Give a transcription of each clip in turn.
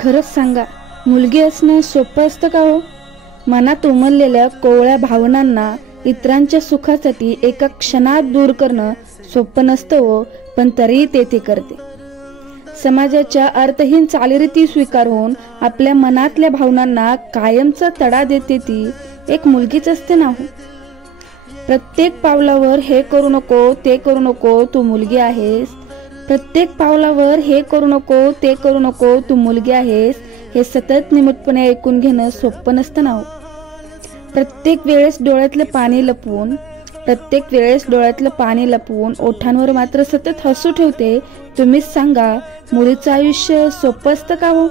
खरंच सांगा, मुलगी असणं सोपं असतं का हो? मनात उमललेल्या कोवळ्या भावनांना इतरांच्या सुखासाठी एका क्षणात दूर करणं सोपं नसतं हो, पण तरीही ते करते. समाजाच्या अर्थहीन चालीरीती स्वीकारून आपल्या मनातल्या भावनांना कायमचा तडा देते ती एक मुलगीच असते ना हो. प्रत्येक पावलावर हे करू नको, ते करू नको, तू मुलगी आहेस. प्रत्येक पावलावर हे करू नको, ते करू नको, तू मुलगी आहेस, हे सतत निमूटपणे ऐकून घेणं सोपं नसतं ना हो. प्रत्येक वेळेस डोळ्यातलं पाणी लपवून ओठांवर मात्र सतत हसू ठेवते. तुम्हीच सांगा, मुलीचं आयुष्य सोपं असतं का हो?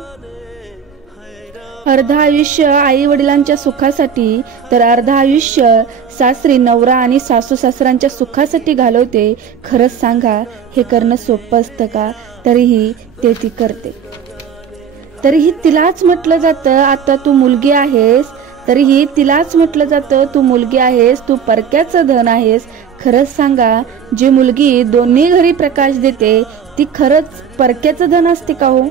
अर्ध आयुष्य आई वडिलांच्या सुखासाठी तर अर्ध आयुष्य सासरी नवरा आणि सासू सासऱ्यांच्या सुखासाठी घालवते. खरंच सांगा, हे करणं सोपं असतं का? तरीही ती करते. तरीही तिलाच म्हटलं जातं, आता तू मुलगी आहेस. तरीही तिलाच म्हटलं जातं, तू मुलगी आहेस, तू परक्याचं धन आहेस. खरंच सांगा, जी मुलगी दोन्ही घरी प्रकाश देते ती खरंच परक्याचं धन असते का हो?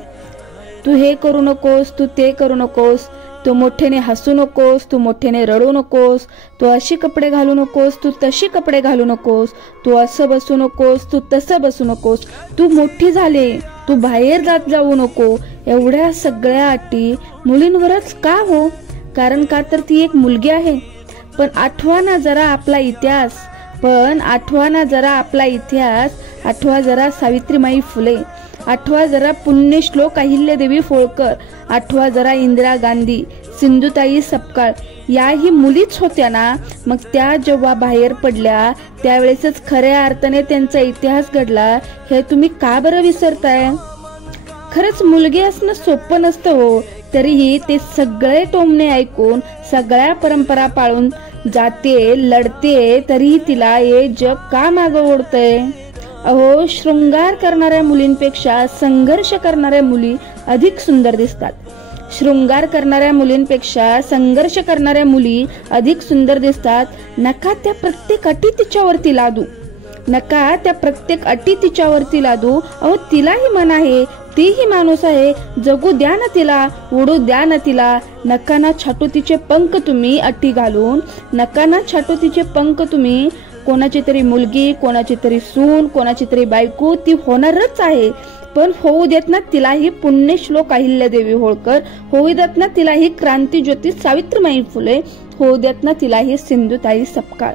तू हे करू नकोस, तू ते करू नकोस, तू मोठ्याने हसू नकोस, तू मोठ्याने रडू नकोस, तू अशी कपडे घालू नकोस, तू तशी कपडे घालू नकोस, तू असं बसू नकोस, तू तसं बसू नकोस, तू मोठी झाले, तू बाहेर जाऊ नको. एवढ्या सगळ्या अटी मुलींवरच का हो? कारण का तर ती एक मुलगी आहे. पण आठवा ना जरा आपला इतिहास, आठवा जरा सावित्रीबाई फुले, आठवा जरा पुण्यश्लोक अहिल्यादेवी होळकर, आठवा जरा इंदिरा गांधी, सिंधुताई सपकाळ, याही मुलीच होत्या ना. मग त्या जेव्हा बाहेर पडल्या त्यावेळेसच खऱ्या अर्थाने त्यांचा इतिहास घडला. हे तुम्ही का बरं विसरताय? खरंच मुलगी असणं सोपं नसतं हो. तरीही ते सगळे टोमणे ऐकून, सगळ्या परंपरा पाळून जाते, लढते. तरीही तिला हे जग का मागं ओढतंय? अहो, शृंगार करणाऱ्या मुलींपेक्षा संघर्ष करणाऱ्या मुली अधिक सुंदर दिसतात. शृंगार करणाऱ्या मुलींपेक्षा संघर्ष करणाऱ्या मुली अधिक सुंदर दिसतात. नका त्या प्रत्येक अटी तिच्यावरती लादू. अहो, तिलाही मन आहे, तीही माणूस आहे. जगू द्या ना तिला, उडू द्या ना तिला. नका ना छाटू तिचे पंख तुम्ही अटी घालून. नका ना छाटू तिचे पंख तुम्ही. कोणाची तरी मुलगी, कोणाची तरी सून, कोणाची तरी बायको ती होणारच आहे. पण होऊ देत ना तिलाही पुण्यश्लोक अहिल्यादेवी होळकर, होऊ देत ना तिलाही क्रांतीज्योती सावित्रीबाई फुले, होऊ देत ना तिलाही सिंधुताई सपकाळ.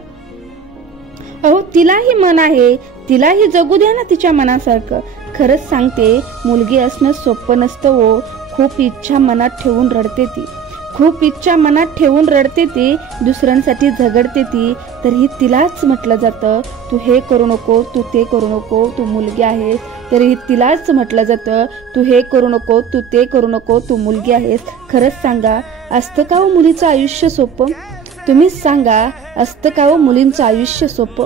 अहो, तिलाही मन आहे, तिलाही जगू द्या ना तिच्या मनासारखं. खरंच सांगते, मुलगी असणं सोपं नसतं हो. खूप इच्छा मनात ठेवून रडते ती, दुसऱ्यांसाठी झगडते ती. तरीही तिलाच म्हटलं जातं, तू हे करू नको, तू ते करू नको, तू मुलगी आहेस. तरीही तिलाच म्हटलं जातं, तू हे करू नको, तू ते करू नको, तू मुलगी आहेस. खरंच सांगा, असतं का हो मुलीचं आयुष्य सोपं? तुम्हीच सांगा, असतं का हो मुलींचं आयुष्य सोपं?